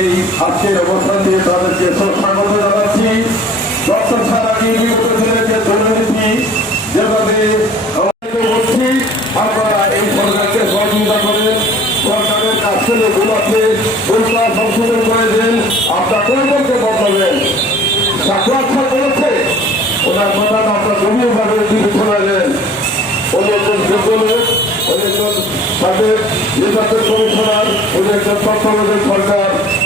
এই আজকের অবস্থান দিয়ে তাদেরকে স্বাগত জানাচ্ছি। ডক্টর সারা দিনের যে দুর্নীতি যেভাবে আপনারা এই সরকারকে সহযোগিতা করেন সরকারের কাছ থেকে গুলোকে পরিষ্কার সংশোধন করে দেন, আপনার কয়জনকে বদলাবেন সাক্ষাৎকার করেছে, ওনার কথাটা আপনার গভীরভাবে বিবেচনা নেন উনি যোগ্য লোক তাদের নির্বাচন কমিশনার উনি তত্ত্বাবধায়ক সরকার।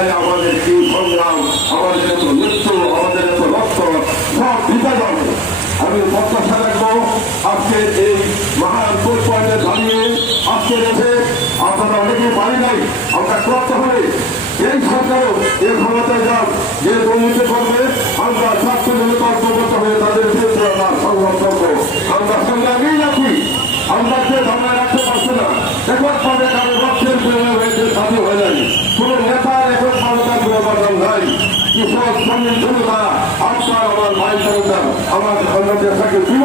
তাই আমাদের কি সংগ্রাম, আমাদের এত মৃত্যু, আমাদের এত রক্ত, সব দিতে যাবে আমি প্রত্যাশা রাখব, আজকে এই মহান ভোট দাঁড়িয়ে আজকে দেশে আপনারা অনেকে পারি নাই, আমরা করতে হবে এই সরকারও এ ক্ষমতায় যান যে দুর্নীতি করবে, আমরা ছাত্র জনতা ঐক্যবদ্ধ হয়ে তাদের বিরুদ্ধে আমরা সংগ্রাম করব আমরা সংগ্রামেই রাখি আমরা কে ধর্মায় রাখতে পারছি না একবার পাবে কারও রক্তের প্রেমে হয়েছে স্বাধীন হয়ে যায় কোন নেতার একবার ক্ষমতার কোনো বাদল নাই কৃষক শ্রমিক জনতা আপনার আমার ভাই জনতা আমার অন্য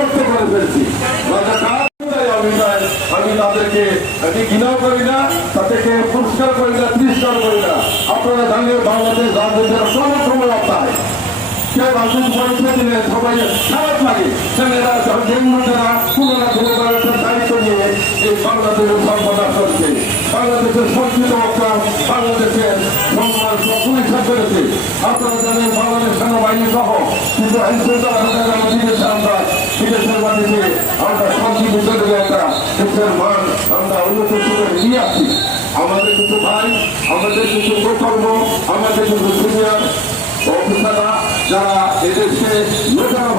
বিভক্ত করে ফেলছি। আমি তাদেরকে ঘৃণাও করি না, তাদেরকে পুরস্কার করি না, তিরস্কার করি না। আপনারা জানেন বাংলাদেশ রাজনীতির সময় অবস্থায় আপনারা জানেন বাংলাদেশ সেনাবাহিনী সহ কিন্তু আমরা বাড়িতে আমরা সবজি বিচারের একটা শিক্ষার মান আমরা উন্নত করে নিয়ে আসছি। আমাদের কিছু ভাই, আমাদের কিছু প্রকল্প, আমাদের কিছু সিনিয়র অফিসাররা যারা এদেশকে লোকেরা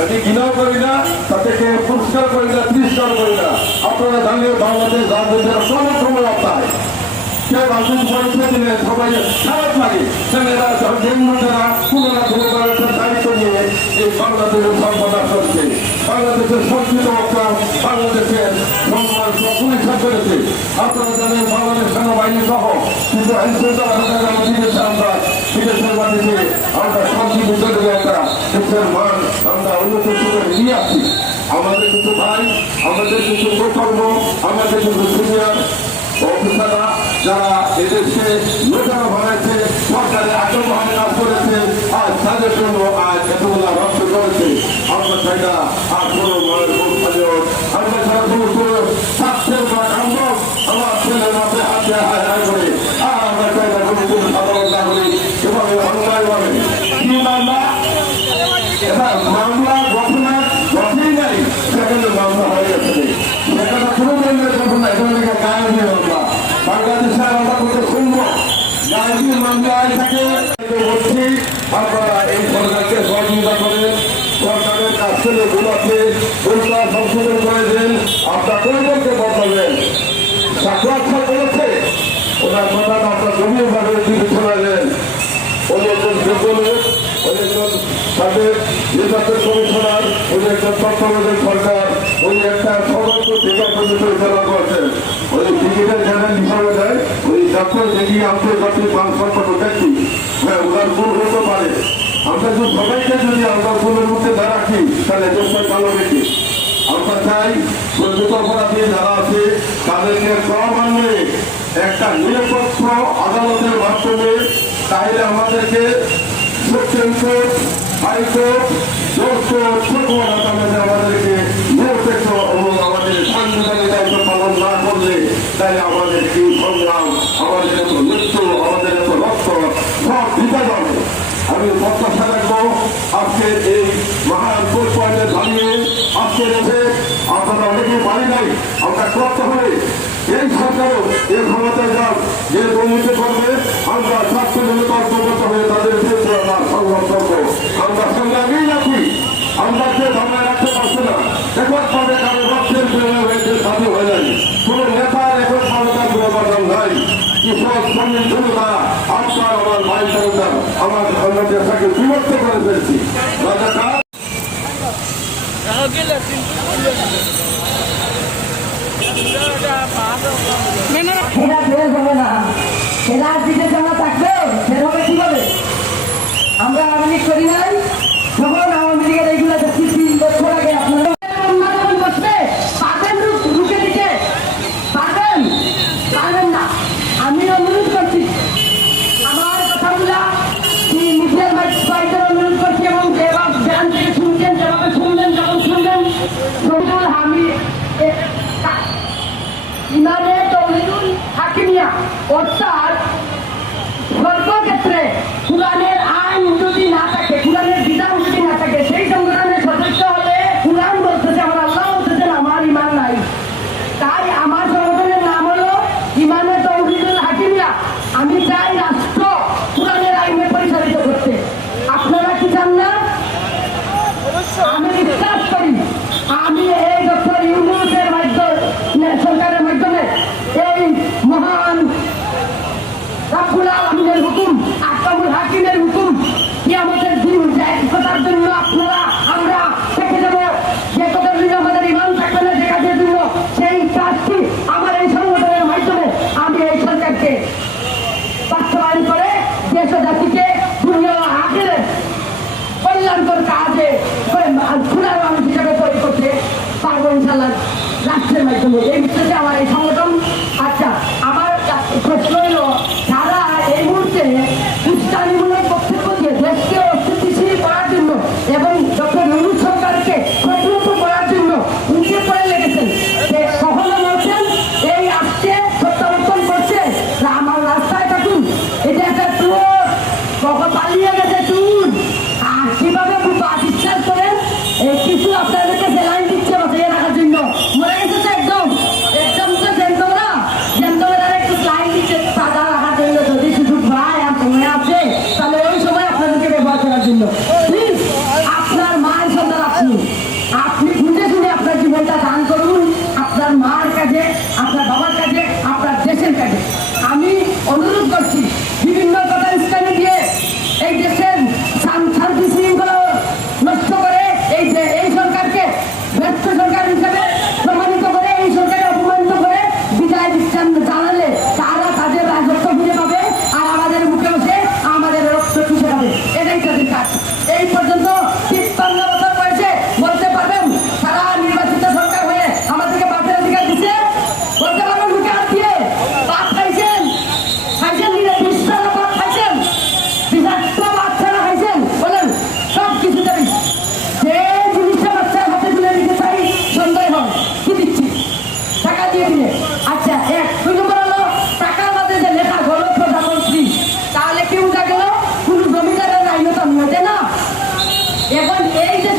আমি ঘৃণাও করি না তাদেরকে পুরস্কার করি না তিরস্কার করি না। আপনারা জানেন বাংলাদেশ রাজনীতির সমক্রম অবস্থায় কেউ রাজনীতি পরীক্ষা দিলে সবাই খারাপ লাগে ছেলেরা জন্মদেরা পুনরা ধরে বেড়াতে দায়িত্ব নিয়ে এই বাংলাদেশের সম্পদা করছে বাংলাদেশের সংস্কৃত অক্ষর বাংলাদেশের সম্মান করেছে। আপনারা জানেন বাংলাদেশ সেনাবাহিনী সহ কিন্তু আইন আমরা বিদেশের মাটিতে আমরা শান্তি বিচারে একটা দেশের মান আমরা উন্নত করে নিয়ে আসছি। আমাদের কিছু ভাই, আমাদের কিছু প্রকল্প, আমাদের কিছু সিনিয়র অফিসাররা যারা এদেশকে লোকেরা বানাইছে, সরকারে আগ্রহ কাজ করেছে, আজ তাদের জন্য আজ এতগুলা রক্ত করেছে আমরা চাই না আর কোনো মায়ের কোম্পানিও আমরা যারা কোনো কোনো স্বাস্থ্যের বা কাম্য আমার ছেলে মাথায় হাতে হায় হায় করে আর আমরা চাই না কোনো কোনো সাধারণ নাগরিক এভাবে অন্যায় ভাবে কি মামলা এটা মামলা ঘটনা ঘটেই নাই সেখানে মামলা হয়ে গেছে সেখানে কোনো ধরনের ঘটনা এখানে থেকে গায়েবী মামলা বাংলাদেশে আমরা করতে শুনব গায়েবী মামলা থাকে বলছি আপনারা এই সরকারকে সহযোগিতা করেন সরকারের কাছ থেকে গুলোকে উল্টা সংশোধন করে দেন আপনার পরিবর্তে বদলাবেন সাক্ষাৎকার করেছে ওনার কথা আপনার গভীরভাবে বিবেচনা দেন উনি একজন যোগ্য লোক উনি একজন সাবেক নির্বাচন কমিশনার উনি একজন তত্ত্বাবধায়ক সরকার উনি একটা সমস্ত পরিচালনা করেছেন। উনি টিকিটের চ্যানেল হিসাবে দেয় উনি যখন দেখি আন্তর্জাতিক মান ব্যক্তি হ্যাঁ ওনার ভুল হতে পারে। আমরা যদি সবাইকে যদি আমরা ভুলের মধ্যে না রাখি, তাহলে দেশটা ভালো দেখি। আমরা চাই প্রকৃত অপরাধী যারা আছে, তাদেরকে ক্রমান্বয়ে একটা নিরপেক্ষ আদালতের মাধ্যমে তাহলে আমাদেরকে সুপ্রিম কোর্ট, হাইকোর্ট জোর ছোট আমাদেরকে নিরপেক্ষ এবং আমাদের সাংবিধানিক দায়িত্ব পালন না করলে তাই আমাদের কি সংগ্রাম, আমাদের এত মৃত্যু, আমাদের এত রক্ত, সব দিতে যাবে আমি প্রত্যাশা রাখব আজকের এই মহান পয়েন্টে দাঁড়িয়ে আজকে রেখে আপনারা অনেকেই পারি নাই, আমরা করতে হবে এই সরকারও এই ক্ষমতায় যান যে দুর্নীতি করবে, আমরা স্বাস্থ্য অন্তর্গত হয়ে তাদের ক্ষেত্রে আমরা সংগ্রাম করব। আমরা সংগ্রামেই রাখি আমরা যে ধর্মায় রাখতে পারছি না এককভাবে কারও রক্তের প্রেমে হয়েছে সাথে হয়ে যায় কোন নেতার এককভাবে তার কোনো বাদল নাই কৃষক শ্রমিক জনতা আপনার আমার ভাই জনতা আমার অন্য দেশটাকে বিভক্ত করে ফেলছি রাজাকার সেটা আমরা করি নাই যখন আওয়ামী লীগের এইগুলো দেখছি তিন বছর আগে আপনারা যখন বসবে পারবেন রু- রুখে দিতে পারবেন পারবেন না আমি অনুরোধ করছি আমার কথাগুলা কি নিজের বাড়িতে অনুরোধ করছি এবং যেভাবে যেখান থেকে শুনছেন যেভাবে শুনবেন যখন শুনবেন শুনুন আমি এ- তা- ইমামে তৌহিদুল হাকিমিয়া অর্থাৎ সর্বক্ষেত্রে কোরআনের আইন যদি না থাকে কোরআনের বিধান যদি না থাকে সেই সংগঠনের সদস্য হলে কোরআন বলতেছে আমার আল্লাহ বলতেছেন আমার ইমান নাই তাই আমার সংগঠনের নাম হলো ইমামে তৌহিদুল হাকিমিয়া আমি চাই রাষ্ট্র কোরআনের আইনে পরিচালিত করতে আপনারা কি চান না আমি বিশ্বাস করি আমি এই ডক্টর ইউনুসের মাধ্যমে সরকারের এই মহান রাব্বুল আলমিনের হুকুম suelo. এখন এই দেশের